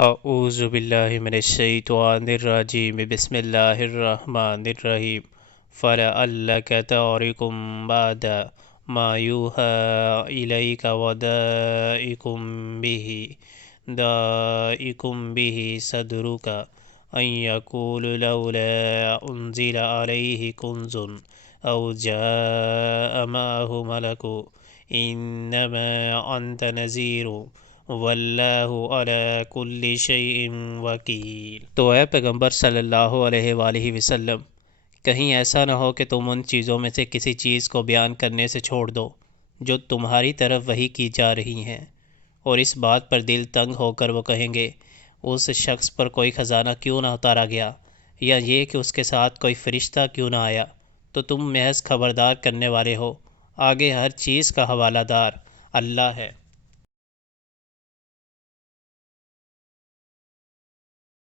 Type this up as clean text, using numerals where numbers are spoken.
اعوذ باللہ من الشیطان الرجیم بسم اللہ الرحمن الرحیم فلعلک تارک بعد ما یوحی الیک ودائق به صدرک ان یقول لولا انزل علیہ کنز او جاء معه ملک انما انت نذیر واللہ علی کل شیء وکیل۔ تو اے پیغمبر صلی اللہ علیہ وآلہ وسلم، کہیں ایسا نہ ہو کہ تم ان چیزوں میں سے کسی چیز کو بیان کرنے سے چھوڑ دو جو تمہاری طرف وحی کی جا رہی ہیں، اور اس بات پر دل تنگ ہو کر وہ کہیں گے اس شخص پر کوئی خزانہ کیوں نہ اتارا گیا، یا یہ کہ اس کے ساتھ کوئی فرشتہ کیوں نہ آیا۔ تو تم محض خبردار کرنے والے ہو، آگے ہر چیز کا حوالہ دار اللہ ہے۔